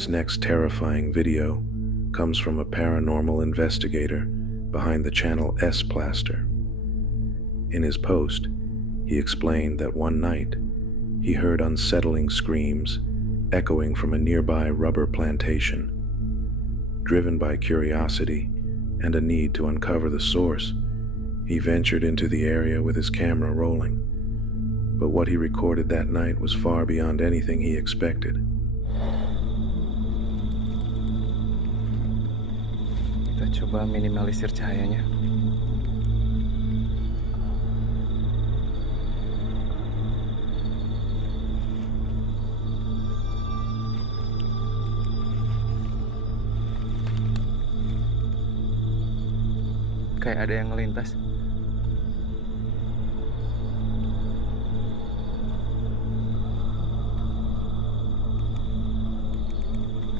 This next terrifying video comes from a paranormal investigator behind the channel S Plaster. In his post, he explained that one night he heard unsettling screams echoing from a nearby rubber plantation. Driven by curiosity and a need to uncover the source, he ventured into the area with his camera rolling. But what he recorded that night was far beyond anything he expected. Kita coba minimalisir cahayanya. Kayak ada yang ngelintas.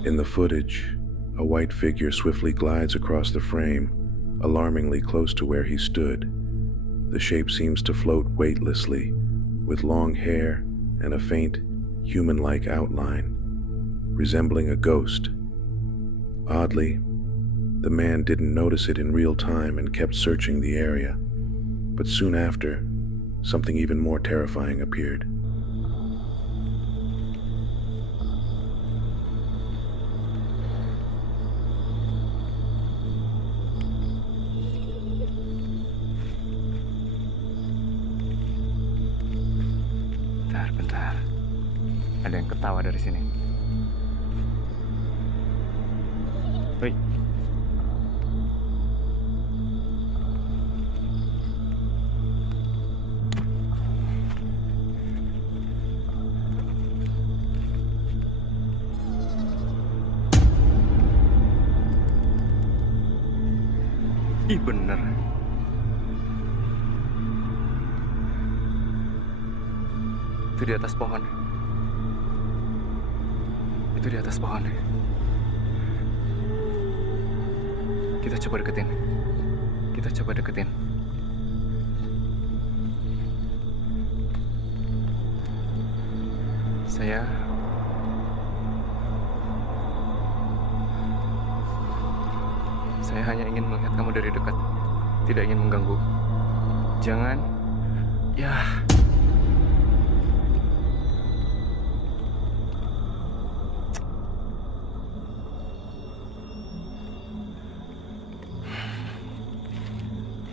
In the footage, a white figure swiftly glides across the frame, alarmingly close to where he stood. The shape seems to float weightlessly, with long hair and a faint, human-like outline, resembling a ghost. Oddly, the man didn't notice it in real time and kept searching the area. But soon after, something even more terrifying appeared. Bentar. Ada yang ketawa dari sini. Woi. Ih, bener. Itu di atas pohon. Itu di atas pohon. Kita coba deketin. Kita coba deketin. Saya hanya ingin melihat kamu dari dekat. Tidak ingin mengganggu. Jangan. Ya.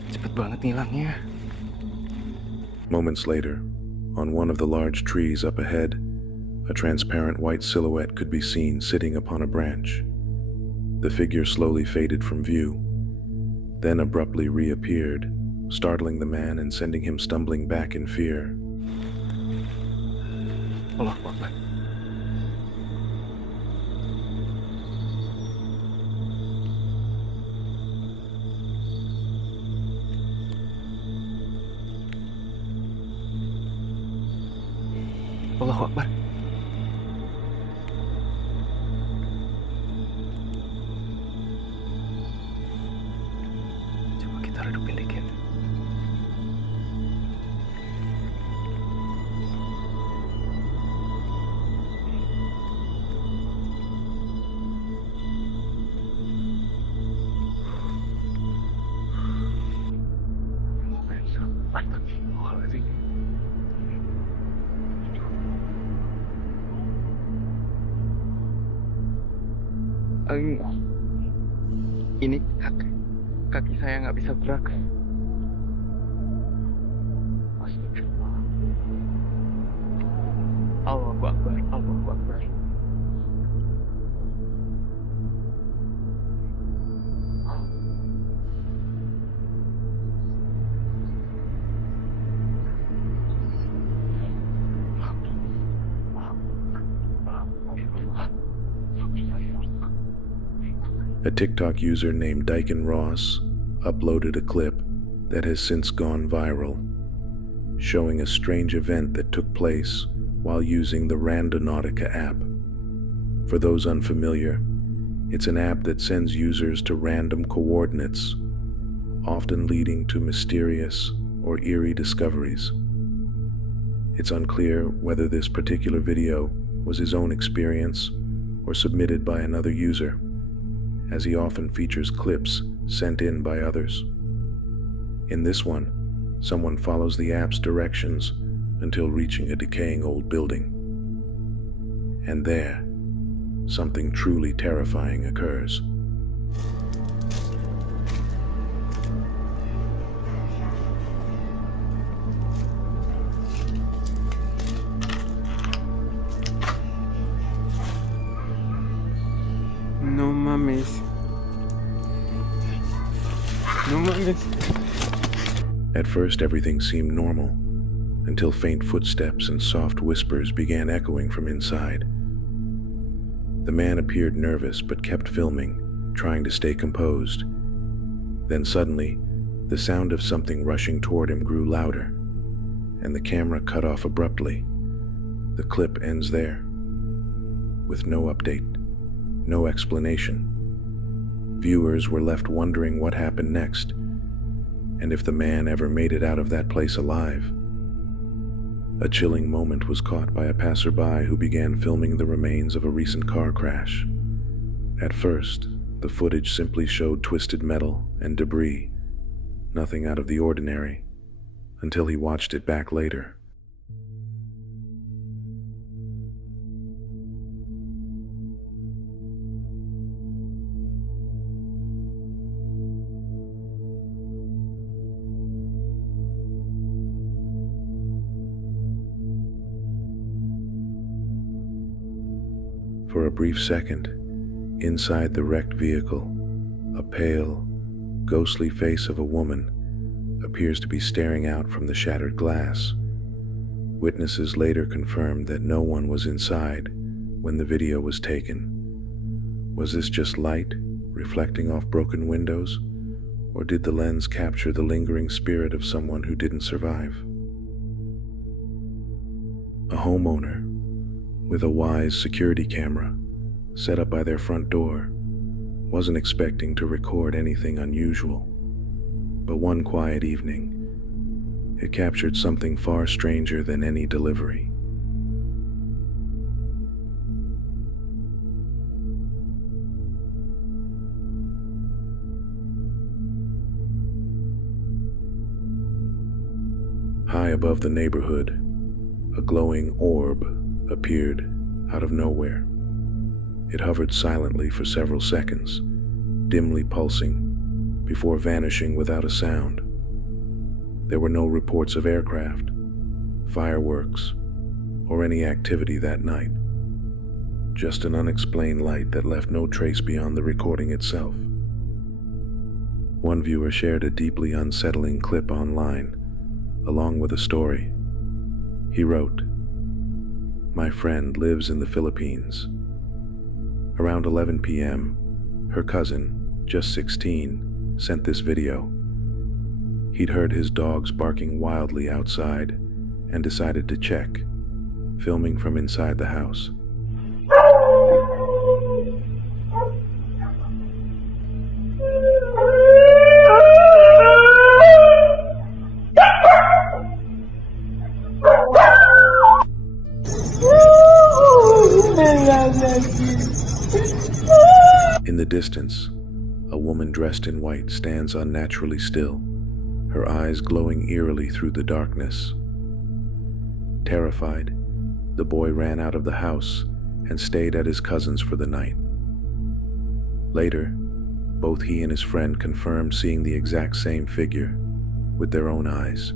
Cepet banget ngilangnya. Moments later, on one of the large trees up ahead, a transparent white silhouette could be seen sitting upon a branch. The figure slowly faded from view, then abruptly reappeared, startling the man and sending him stumbling back in fear. Allahu Akbar. Allahu Akbar. Coba kita redupin dikit. Ini kaki saya nggak bisa gerak. Allahu Akbar, Allahu Akbar. A TikTok user named Dyken Ross uploaded a clip that has since gone viral, showing a strange event that took place while using the Randonautica app. For those unfamiliar, it's an app that sends users to random coordinates, often leading to mysterious or eerie discoveries. It's unclear whether this particular video was his own experience or submitted by another user, as he often features clips sent in by others. In this one, someone follows the app's directions until reaching a decaying old building. And there, something truly terrifying occurs. No mames. No mames. At first, everything seemed normal, until faint footsteps and soft whispers began echoing from inside. The man appeared nervous but kept filming, trying to stay composed. Then suddenly, the sound of something rushing toward him grew louder, and the camera cut off abruptly. The clip ends there, with no update, no explanation. Viewers were left wondering what happened next, and if the man ever made it out of that place alive. A chilling moment was caught by a passerby who began filming the remains of a recent car crash. At first, the footage simply showed twisted metal and debris, nothing out of the ordinary, until he watched it back later. For a brief second, inside the wrecked vehicle, a pale, ghostly face of a woman appears to be staring out from the shattered glass. Witnesses later confirmed that no one was inside when the video was taken. Was this just light reflecting off broken windows, or did the lens capture the lingering spirit of someone who didn't survive? A homeowner with a wise security camera set up by their front door wasn't expecting to record anything unusual, but one quiet evening, it captured something far stranger than any delivery. High above the neighborhood, a glowing orb appeared out of nowhere. It hovered silently for several seconds, dimly pulsing, before vanishing without a sound. There were no reports of aircraft, fireworks, or any activity that night. Just an unexplained light that left no trace beyond the recording itself. One viewer shared a deeply unsettling clip online, along with a story. He wrote, "My friend lives in the Philippines. Around 11 p.m., her cousin, just 16, sent this video. He'd heard his dogs barking wildly outside and decided to check, filming from inside the house. In the distance, a woman dressed in white stands unnaturally still, her eyes glowing eerily through the darkness. Terrified, the boy ran out of the house and stayed at his cousin's for the night. Later, both he and his friend confirmed seeing the exact same figure with their own eyes.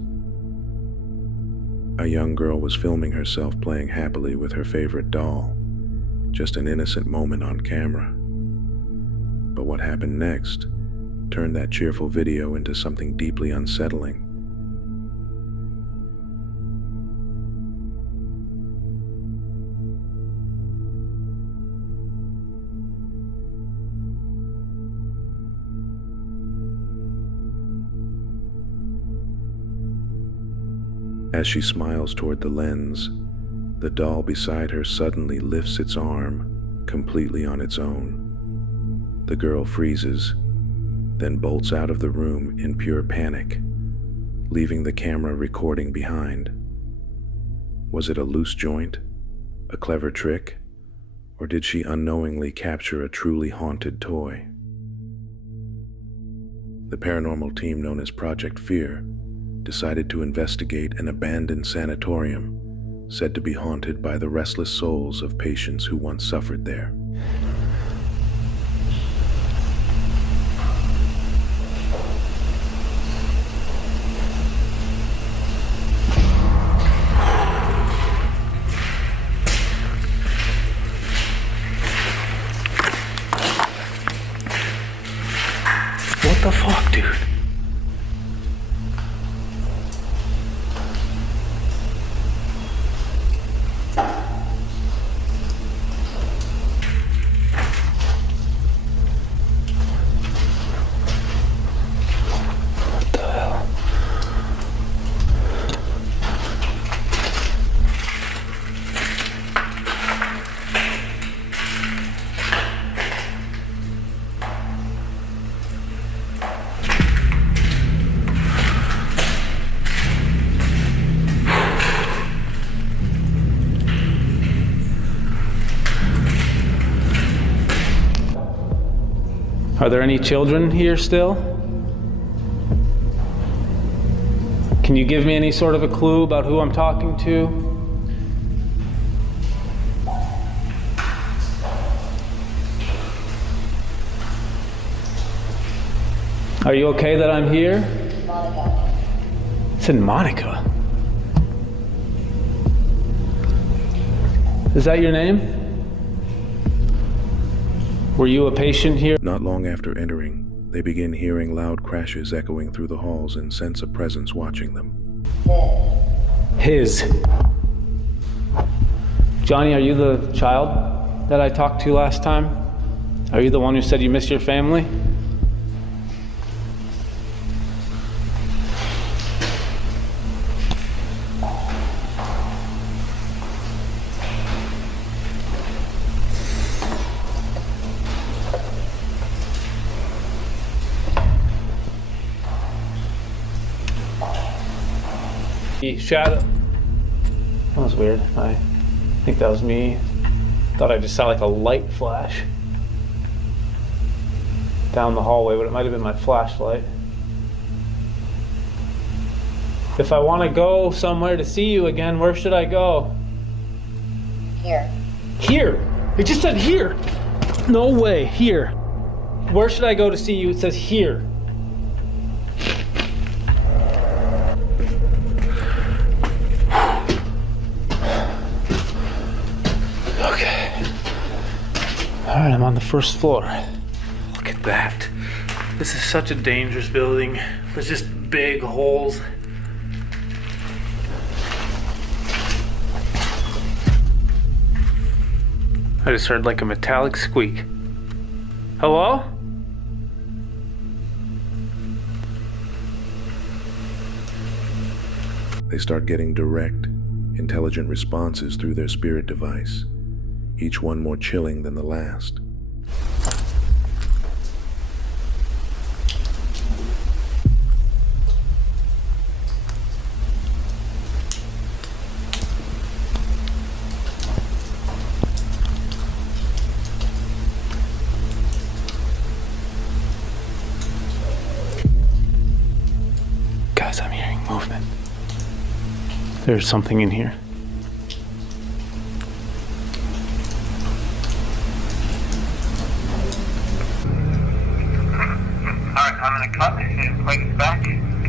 A young girl was filming herself playing happily with her favorite doll, just an innocent moment on camera. But what happened next turned that cheerful video into something deeply unsettling. As she smiles toward the lens, the doll beside her suddenly lifts its arm completely on its own. The girl freezes, then bolts out of the room in pure panic, leaving the camera recording behind. Was it a loose joint, a clever trick, Or did she unknowingly capture a truly haunted toy? The paranormal team known as Project Fear decided to investigate an abandoned sanatorium said to be haunted by the restless souls of patients who once suffered there. What the fuck, dude? What the hell? Are there any children here still? Can you give me any sort of a clue about who I'm talking to? Are you okay that I'm here? Monica. It said Monica. Is that your name? Were you a patient here? Not long after entering, they begin hearing loud crashes echoing through the halls and sense a presence watching them. His. Johnny, are you the child that I talked to last time? Are you the one who said you miss your family? Shadow. That was weird. I think that was me. Thought I just saw like a light flash down the hallway, but it might have been my flashlight. If I want to go somewhere to see you again, where should I go? Here. Here? It just said here. No way. Here. Where should I go to see you? It says here. All right, I'm on the first floor. Look at that. This is such a dangerous building. There's just big holes. I just heard like a metallic squeak. Hello? They start getting direct, intelligent responses through their spirit device, each one more chilling than the last. Guys, I'm hearing movement. There's something in here. I'm gonna cut and play this back and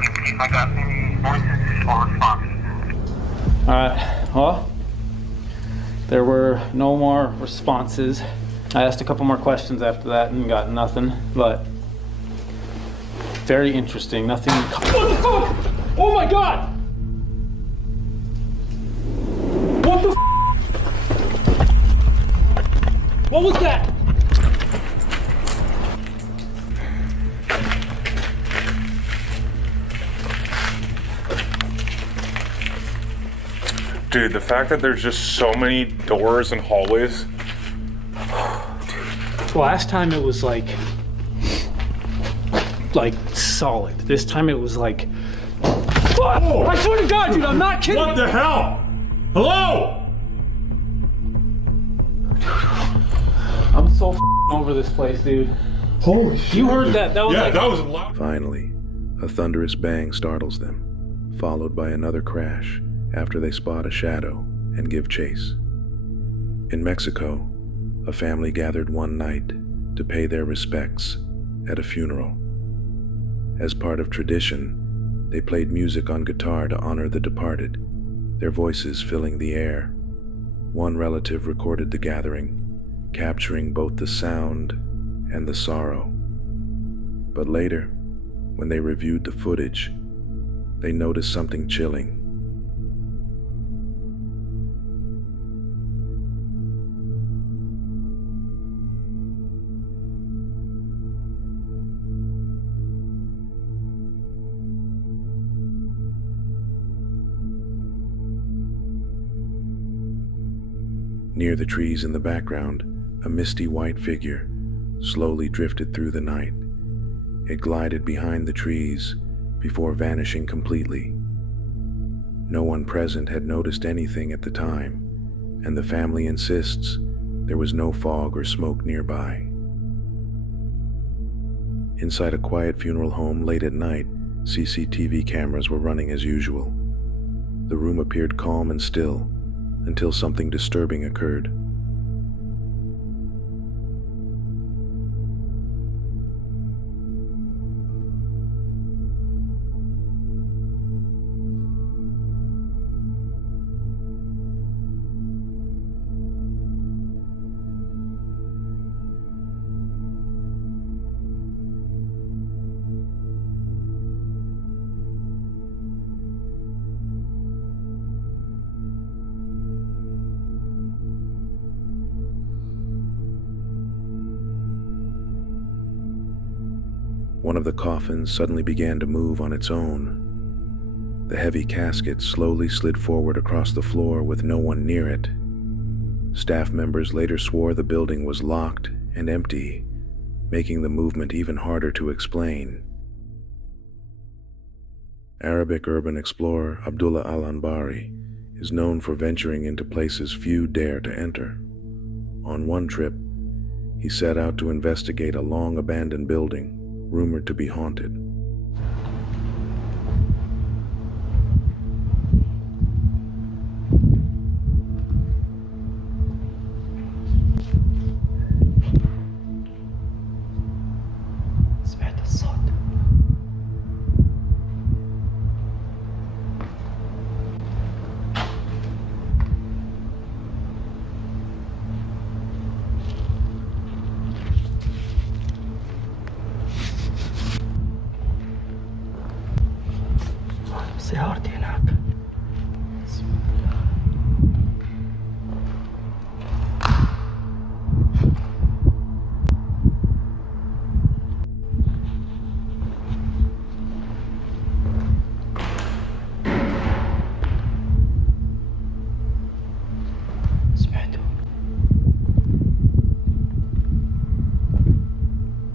see if I got any voices or responses. Alright, well, there were no more responses. I asked a couple more questions after that and got nothing, but very interesting. Nothing. What the fuck? Oh my god! What the What was that? Dude, the fact that there's just so many doors and hallways. Last time it was like solid. This time it was like, oh, I swear to God, dude, I'm not kidding. What the hell? Hello? so over this place, dude. Holy shit. You heard that? That was yeah, like... that was loud. Finally, a thunderous bang startles them, followed by another crash after they spot a shadow and give chase. In Mexico, a family gathered one night to pay their respects at a funeral. As part of tradition, they played music on guitar to honor the departed, their voices filling the air. One relative recorded the gathering, capturing both the sound and the sorrow. But later, when they reviewed the footage, they noticed something chilling. Near the trees in the background, a misty white figure slowly drifted through the night. It glided behind the trees before vanishing completely. No one present had noticed anything at the time, and the family insists there was no fog or smoke nearby. Inside a quiet funeral home late at night, CCTV cameras were running as usual. The room appeared calm and still until something disturbing occurred. One of the coffins suddenly began to move on its own. The heavy casket slowly slid forward across the floor with no one near it. Staff members later swore the building was locked and empty, making the movement even harder to explain. Arabic urban explorer Abdullah al-Anbari is known for venturing into places few dare to enter. On one trip, he set out to investigate a long-abandoned building rumored to be haunted. سمعت الصوت. سيارتي هناك. بسم الله. سمعته.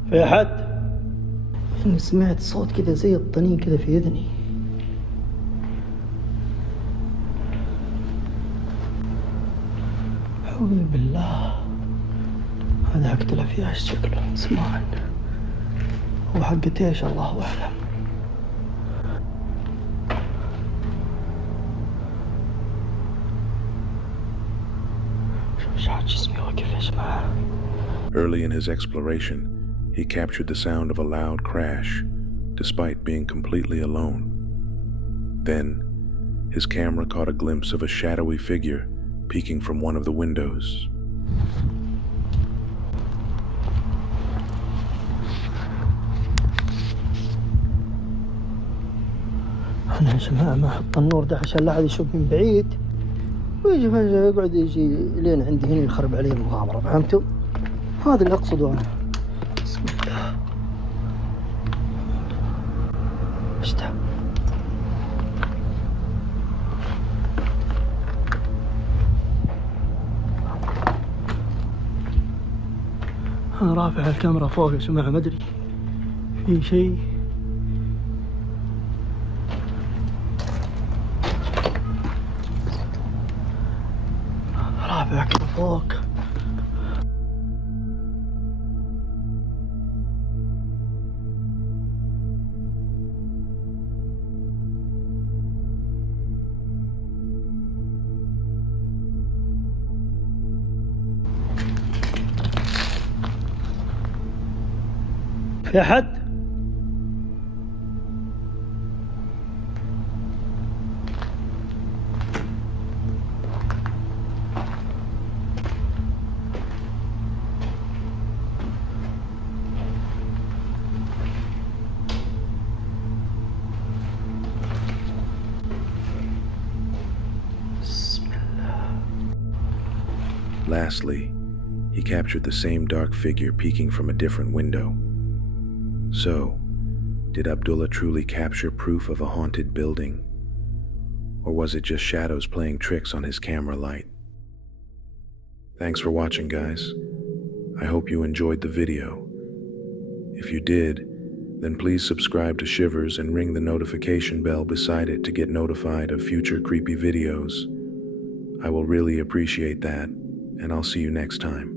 في أحد؟ إني سمعت صوت كذا زي الطنين كذا في إذني. أعوذ بالله. هذا حق تلفياش شكله زمان. هو حقت ايش الله أعلم. شوف شعر جسمي واقف يا جماعة. Early in his exploration, he captured the sound of a loud crash, despite being completely alone. Then, his camera caught a glimpse of a shadowy figure peeking from one of the windows. أنا يا جماعة ما أحط النور ده عشان لا أحد يشوف من بعيد ويجي فجأة يقعد يجي لين عندي هنا يخرب علي المغامرة، فهمتوا؟ هذا اللي أقصده أنا. بسم الله. إيش ده؟ أنا رافع الكاميرا فوق يا جماعة، ما أدري في شيء. رافع كذا فوق. في أحد؟ Lastly, he captured the same dark figure peeking from a different window. So, did Abdullah truly capture proof of a haunted building? Or was it just shadows playing tricks on his camera light? Thanks for watching, guys. I hope you enjoyed the video. If you did, then please subscribe to Shivers and ring the notification bell beside it to get notified of future creepy videos. I will really appreciate that, and I'll see you next time.